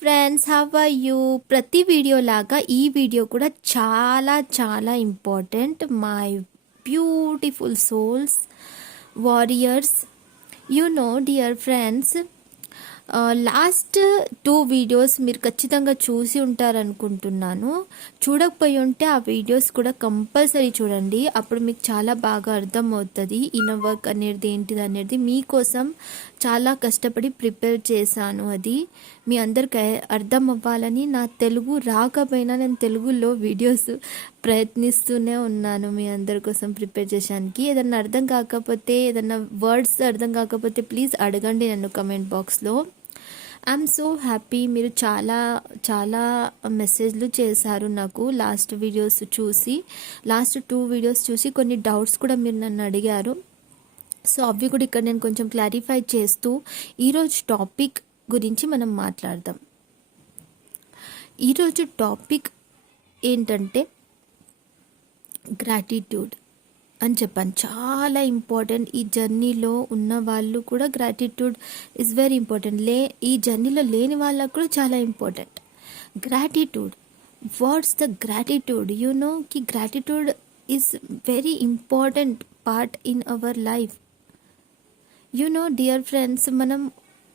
Friends, how are you? ప్రతి video లాగా ఈ వీడియో కూడా చాలా చాలా important. My beautiful souls, warriors, dear friends, last 2 videos మీరు ఖచ్చితంగా చూసి ఉంటారనుకుంటున్నాను. చూడకపోయి ఉంటే ఆ వీడియోస్ కూడా కంపల్సరీ చూడండి. అప్పుడు మీకు చాలా బాగా అర్థమవుతుంది ఇన్నర్ వర్క్ అనేది ఏంటిది అనేది. మీకోసం చాలా కష్టపడి ప్రిపేర్ చేశాను. అది మీ అందరికి అర్థం అవ్వాలని. నా తెలుగు రాకపోయినా నేను తెలుగులో వీడియోస్ ప్రయత్నిస్తూనే ఉన్నాను మీ అందరి కోసం ప్రిపేర్ చేసానికి. ఏదన్నా అర్థం కాకపోతే, ఏదన్నా వర్డ్స్ అర్థం కాకపోతే ప్లీజ్ అడగండి నన్ను కమెంట్ బాక్స్లో. I'm so happy. మీరు చాలా చాలా మెసేజ్లు చేశారు నాకు లాస్ట్ 2 వీడియోస్ చూసి కొన్ని డౌట్స్ కూడా మీరు నన్ను అడిగారు. సో అవి కూడా ఇక్కడ నేను కొంచెం క్లారిఫై చేస్తూ ఈరోజు టాపిక్ గురించి మనం మాట్లాడదాం. ఈరోజు టాపిక్ ఏంటంటే గ్రాటిట్యూడ్ అని చెప్పాను. చాలా ఇంపార్టెంట్. ఈ జర్నీలో ఉన్న వాళ్ళు కూడా గ్రాటిట్యూడ్ ఇస్ వెరీ ఇంపార్టెంట్. ఈ జర్నీలో లేని వాళ్ళకు కూడా చాలా important gratitude. What's the gratitude? కి gratitude is very important part in our life. Dear friends, మనం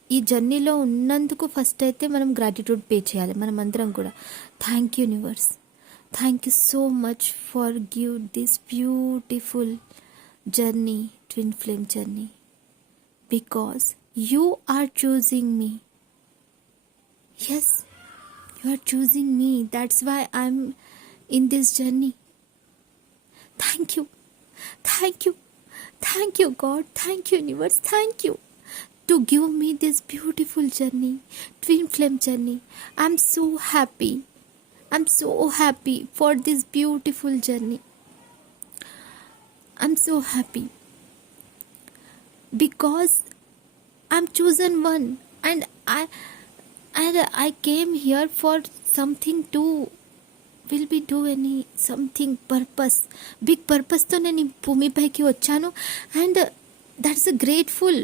ఈ జర్నీలో ఉన్నందుకు ఫస్ట్ అయితే మనం గ్రాటిట్యూడ్ పే చేయాలి. మనం అందరం కూడా thank you universe, thank you so much for give this beautiful journey, twin flame journey, because you are choosing me. Yes, you are choosing me. That's why I'm in this journey. Thank you, thank you, thank you God, thank you universe, thank you to give me this beautiful journey, twin flame journey. I'm so happy. I'm so happy for this beautiful journey. I'm so happy because I'm chosen one, and I came here for something to will be do any something purpose, big purpose తో నేను భూమి పైకి వచ్చాను. And that's a grateful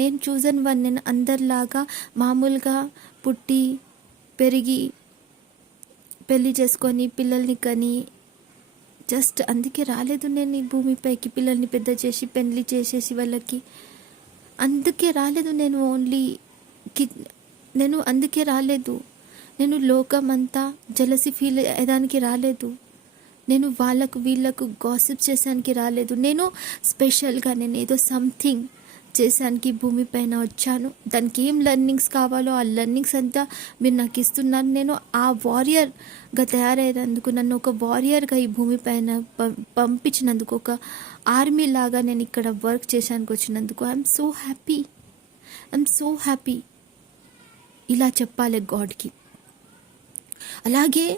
నేను chosen one. నేను అందరిలాగా మామూలుగా పుట్టి పెరిగి పెళ్ళి చేసుకొని పిల్లల్ని కని జస్ట్ అందుకే రాలేదు నేను ఈ భూమిపైకి. పిల్లల్ని పెద్ద చేసి పెళ్ళి చేసేసి వాళ్ళకి అందుకే రాలేదు. నేను అందుకే రాలేదు. నేను లోకమంతా జలసి ఫీల్ అయ్యేదానికి రాలేదు. నేను వీళ్ళకు గాసిప్ చేసానికి రాలేదు. నేను స్పెషల్గా నేను ఏదో సంథింగ్ చేసానికి భూమిపైన వచ్చాను. దానికి ఏం లెర్నింగ్స్ కావాలో ఆ లెర్నింగ్స్ అంతా మీరు నాకు ఇస్తున్నారు. నేను ఆ వారియర్గా తయారయ్యేందుకు, నన్ను ఒక వారియర్గా ఈ భూమిపైన పంపించినందుకు, ఒక ఆర్మీ లాగా నేను ఇక్కడ వర్క్ చేసానికి వచ్చినందుకు ఐఎమ్ సో హ్యాపీ. ఇలా చెప్పాలి గాడ్కి. అలాగే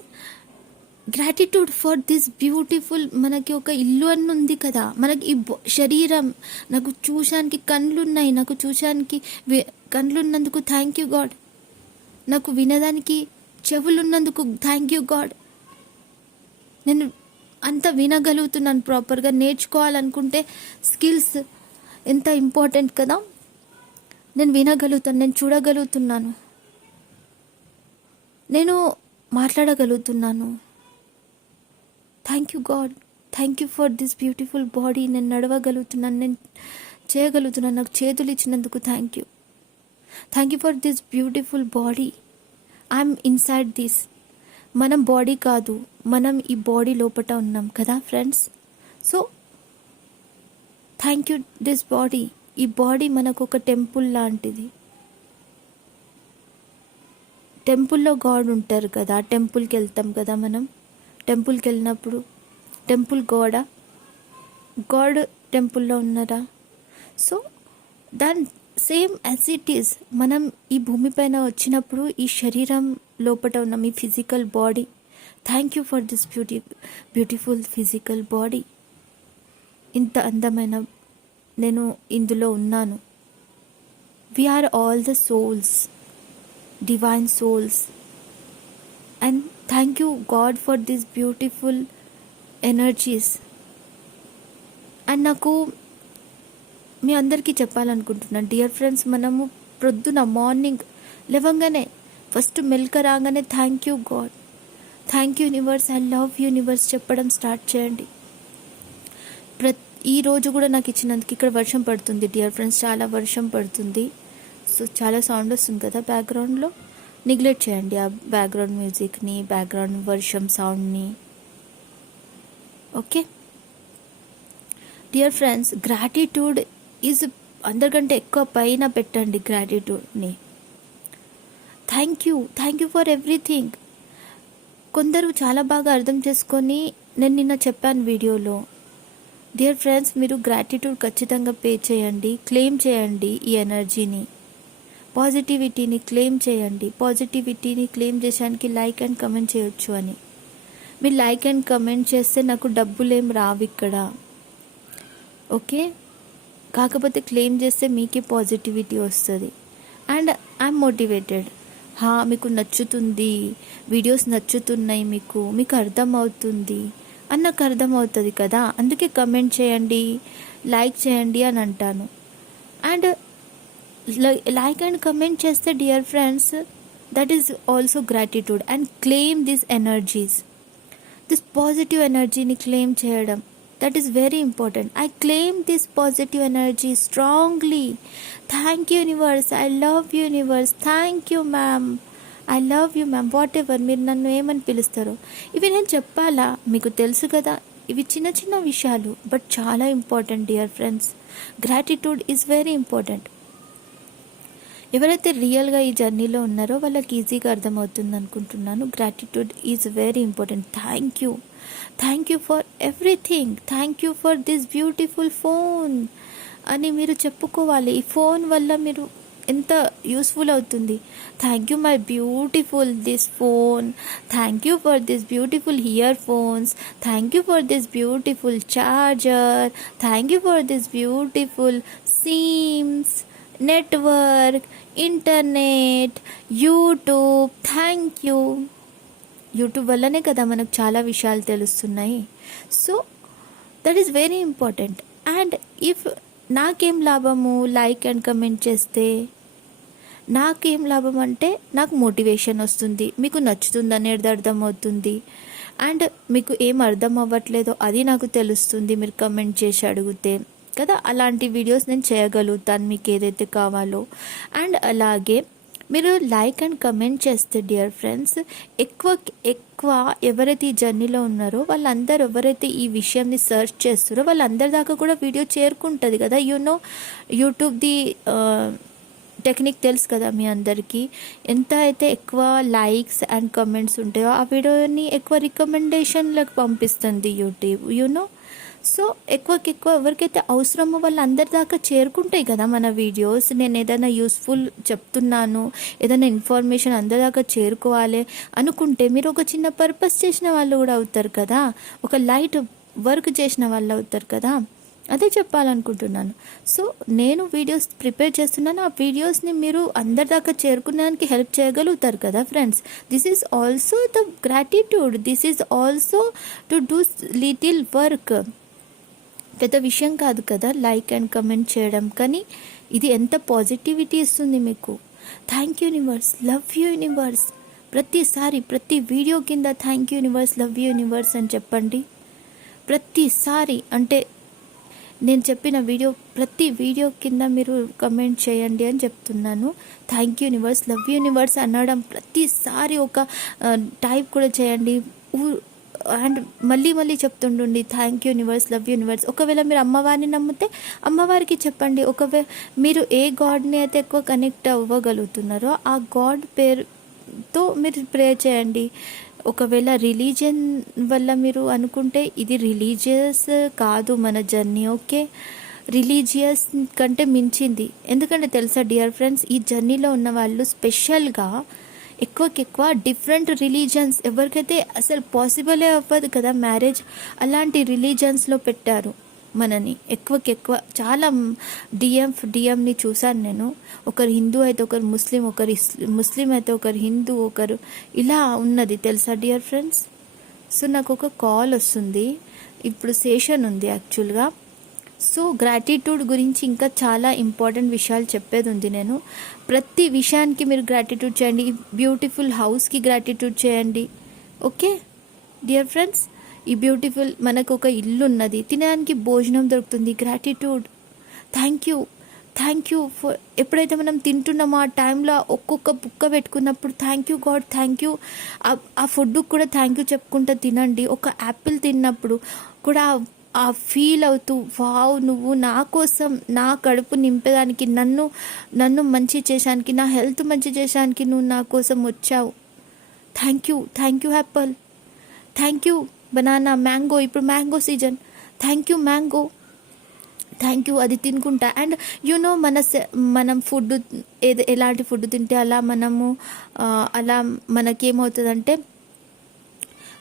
గ్రాటిట్యూడ్ ఫర్ దిస్ బ్యూటిఫుల్. మనకి ఒక ఇల్లు అని ఉంది కదా, మనకి ఈ శరీరం, నాకు చూశానికి కళ్ళున్నాయి, నాకు చూశానికి కళ్ళున్నందుకు థ్యాంక్ యూ గాడ్. నాకు వినడానికి చెవులున్నందుకు థ్యాంక్ యూ గాడ్. నేను అంత వినగలుగుతున్నాను ప్రాపర్గా. నేర్చుకోవాలనుకుంటే స్కిల్స్ ఎంత ఇంపార్టెంట్ కదా. నేను వినగలుగుతాను, నేను చూడగలుగుతున్నాను, నేను మాట్లాడగలుగుతున్నాను. Thank you God, thank you for this beautiful body. నేను నడవగలుగుతున్నాను, నేను చేయగలుగుతున్నాను, నాకు చేతులు ఇచ్చినందుకు thank you for this beautiful body. I'm inside this. మనం బాడీ కాదు, మనం ఈ బాడీ లోపట ఉన్నాం కదా friends. So thank you this body. ఈ బాడీ మనకు ఒక టెంపుల్ లాంటిది. టెంపుల్లో గాడ్ ఉంటారు కదా, టెంపుల్కి వెళ్తాం కదా మనం. టెంపుల్కి వెళ్ళినప్పుడు టెంపుల్ గాడ్ టెంపుల్లో ఉన్నారా? సో దాని సేమ్ యాజ్ ఇట్ ఈస్ మనం ఈ భూమిపైన వచ్చినప్పుడు ఈ శరీరం లోపల ఉన్నాం, ఈ physical body. Thank you for this beautiful physical body. ఇంత అందమైన నేను ఇందులో ఉన్నాను. We are all the souls, divine souls, and thank you God for these beautiful energies. And నాకు మీ అందరికీ చెప్పాలనుకుంటున్నాను డియర్ ఫ్రెండ్స్, మనము ప్రొద్దున మార్నింగ్ లేవంగానే ఫస్ట్ మెల్క రాగానే thank you God, thank you universe, I love universe చెప్పడం స్టార్ట్ చేయండి. ఈ రోజు కూడా నాకు ఇచ్చినందుకు. ఇక్కడ వర్షం పడుతుంది డియర్ ఫ్రెండ్స్, చాలా వర్షం పడుతుంది. సో చాలా సౌండ్ వస్తుంది కదా బ్యాక్గ్రౌండ్లో, నెగ్లెక్ట్ చేయండి ఆ బ్యాక్గ్రౌండ్ మ్యూజిక్ని, బ్యాక్గ్రౌండ్ వర్షం సౌండ్ని. Okay dear friends, gratitude is అందరికంటే ఎక్కువ పైన పెట్టండి గ్రాటిట్యూడ్ని. Thank you for everything. కొందరు చాలా బాగా అర్థం చేసుకొని, నేను నిన్న చెప్పాను వీడియోలో, డియర్ ఫ్రెండ్స్ మీరు గ్రాటిట్యూడ్ ఖచ్చితంగా పే చేయండి, క్లెయిమ్ చేయండి ఈ ఎనర్జీని, పాజిటివిటీని క్లెయిమ్ చేయండి. పాజిటివిటీని క్లెయిమ్ చేయడానికి లైక్ అండ్ కమెంట్ చేయొచ్చు అని. మీరు లైక్ అండ్ కమెంట్ చేస్తే నాకు డబ్బులేం రావు ఇక్కడ, ఓకే? కాకపోతే క్లెయిమ్ చేస్తే మీకే పాజిటివిటీ వస్తుంది. And I'm motivated. మీకు నచ్చుతుంది, వీడియోస్ నచ్చుతున్నాయి, మీకు అర్థమవుతుంది అని నాకు అర్థమవుతుంది కదా, అందుకే కమెంట్ చేయండి, లైక్ చేయండి అని అంటాను. అండ్ లైక్ అండ్ కమెంట్ చేస్తే dear friends, that is also gratitude. And claim this energies, this positive ఎనర్జీని క్లెయిమ్ చేయడం, that is very important. I claim this positive energy strongly. Thank you universe, I love universe, thank you ma'am, I love you ma'am, what ever మీరు నన్ను ఏమని పిలుస్తారో. ఇవి నేను చెప్పాలా? మీకు తెలుసు కదా, ఇవి చిన్న చిన్న విషయాలు బట్ చాలా important dear friends. Gratitude is very important. ఎవరైతే రియల్గా ఈ జర్నీలో ఉన్నారో వాళ్ళకి ఈజీగా అర్థమవుతుంది అనుకుంటున్నాను. Gratitude is very important. Thank you for everything, thank you for this beautiful phone అని మీరు చెప్పుకోవాలి. ఈ ఫోన్ వల్ల మీరు ఎంత యూస్ఫుల్ అవుతుంది. Thank you my beautiful this phone, thank you for this beautiful earphones, thank you for this beautiful charger, thank you for this beautiful sims, network, internet, YouTube. Thank you. YouTube వల్లనే కదా మనకు చాలా విషయాలు తెలుస్తున్నాయి. So that is very important. And if నాకేం లాభము like and comment చేస్తే? నాకేం లాభం అంటే నాకు మోటివేషన్ వస్తుంది, మీకు నచ్చుతుంది అనేది అర్థమవుతుంది. అండ్ మీకు ఏం అర్థం అవ్వట్లేదో అది నాకు తెలుస్తుంది మీరు కమెంట్ చేసి అడిగితే కదా. అలాంటి వీడియోస్ నేను చేయగలుగుతాను మీకు ఏదైతే కావాలో. అండ్ అలాగే మీరు లైక్ అండ్ కమెంట్ చేస్తే డియర్ ఫ్రెండ్స్, ఎక్కువ ఎవరైతే ఈ జర్నీలో ఉన్నారో వాళ్ళందరూ, ఎవరైతే ఈ విషయంని సర్చ్ చేస్తారో వాళ్ళందరి దాకా కూడా వీడియో చేరుకుంటుంది కదా. యూట్యూబ్ది టెక్నిక్ తెలుసు కదా మీ అందరికీ. ఎంత అయితే ఎక్కువ లైక్స్ అండ్ కమెంట్స్ ఉంటాయో ఆ వీడియోని ఎక్కువ రికమెండేషన్లకు పంపిస్తుంది యూట్యూబ్. సో ఎక్కువ ఎవరికైతే అవసరమో వాళ్ళందరి దాకా చేరుకుంటాయి కదా మన వీడియోస్. నేను ఏదైనా యూస్ఫుల్ చెప్తున్నాను, ఏదైనా ఇన్ఫర్మేషన్ అందరి దాకా చేరుకోవాలి అనుకుంటే మీరు ఒక చిన్న పర్పస్ చేసిన వాళ్ళు కూడా అవుతారు కదా, ఒక లైట్ వర్క్ చేసిన వాళ్ళు అవుతారు కదా. అదే చెప్పాలనుకుంటున్నాను. సో నేను వీడియోస్ ప్రిపేర్ చేస్తున్నాను, ఆ వీడియోస్ని మీరు అందరి దాకా చేరుకునేదానికి హెల్ప్ చేయగలుగుతారు కదా friends. This is also the gratitude, this is also to do little work. పెద్ద విషయం కాదు కదా లైక్ అండ్ కమెంట్ చేయడం, కానీ ఇది ఎంత పాజిటివిటీ ఇస్తుంది మీకు. Thank you universe, love you universe. ప్రతిసారి ప్రతి వీడియో కింద thank you universe, love you universe అని చెప్పండి. ప్రతిసారి అంటే నేను చెప్పిన ప్రతి వీడియో కింద మీరు కమెంట్ చేయండి అని చెప్తున్నాను. Thank you universe, love you universe అనడం ప్రతిసారి ఒక టైప్ కూడా చేయండి. అండ్ మళ్ళీ చెప్తుండండి thank you universe, love you universe. ఒకవేళ మీరు అమ్మవారిని నమ్మితే అమ్మవారికి చెప్పండి. ఒకవేళ మీరు ఏ గాడ్ని అయితే ఎక్కువ కనెక్ట్ అవ్వగలుగుతున్నారో ఆ గాడ్ పేరుతో మీరు ప్రే చేయండి. ఒకవేళ రిలీజియన్ వల్ల మీరు అనుకుంటే ఇది రిలీజియస్ కాదు మన జర్నీ, ఓకే? రిలీజియస్ కంటే మించింది. ఎందుకంటే తెలుసా డియర్ ఫ్రెండ్స్, ఈ జర్నీలో ఉన్న వాళ్ళు స్పెషల్గా ఎక్కువ డిఫరెంట్ రిలీజన్స్, ఎవరికైతే అసలు పాసిబులే అవ్వదు కదా మ్యారేజ్, అలాంటి రిలీజన్స్లో పెట్టారు మనని. ఎక్కువ చాలా డిఎంని చూశాను నేను. ఒకరు హిందూ అయితే ఒకరు ముస్లిం, ఒకరు ముస్లిం అయితే ఒకరు హిందూ, ఒకరు ఇలా ఉన్నది తెలుసా డియర్ ఫ్రెండ్స్. సో నాకు ఒక కాల్ వస్తుంది, ఇప్పుడు సెషన్ ఉంది యాక్చువల్గా. సో గ్రాటిట్యూడ్ గురించి ఇంకా చాలా ఇంపార్టెంట్ విషయాలు చెప్పేది ఉంది. నేను ప్రతి విషయానికి మీరు గ్రాటిట్యూడ్ చేయండి. ఈ బ్యూటిఫుల్ హౌస్కి గ్రాటిట్యూడ్ చేయండి. ఓకే డియర్ ఫ్రెండ్స్, ఈ బ్యూటిఫుల్ మనకు ఒక ఇల్లు ఉన్నది, తినడానికి భోజనం దొరుకుతుంది, గ్రాటిట్యూడ్. థ్యాంక్ యూ ఫర్ ఎప్పుడైతే మనం తింటున్నామో ఆ టైంలో ఒక్కొక్క బుక్క పెట్టుకున్నప్పుడు thank you God, thank you. ఆ ఫుడ్కి కూడా థ్యాంక్ యూ చెప్పుకుంటూ తినండి. ఒక యాపిల్ తిన్నప్పుడు కూడా ఆ ఫీల్ అవుతూ, వావ్ నువ్వు నా కోసం, నా కడుపు నింపేదానికి, నన్ను మంచి చేసానికి, నా హెల్త్ మంచి చేసానికి నువ్వు నా కోసం వచ్చావు. Thank you apple, thank you banana, mango, ఇప్పుడు mango season, thank you mango, thank you. అది తినుకుంటా. అండ్ మనం ఫుడ్ ఎలాంటి ఫుడ్ తింటే అలా మనకేమవుతుందంటే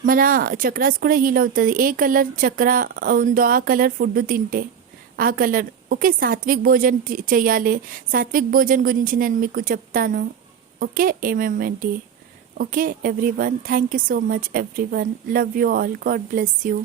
మన చక్రాస్ కూడా హీల్ అవుతుంది. ఏ కలర్ చక్ర ఉందో ఆ కలర్ ఫుడ్ తింటే ఆ కలర్. ఓకే, సాత్విక్ భోజన్ చెయ్యాలి. సాత్విక్ భోజన్ గురించి నేను మీకు చెప్తాను. ఓకే, ఏమేంటి. Okay everyone, thank you so much everyone. Love you all. God bless you.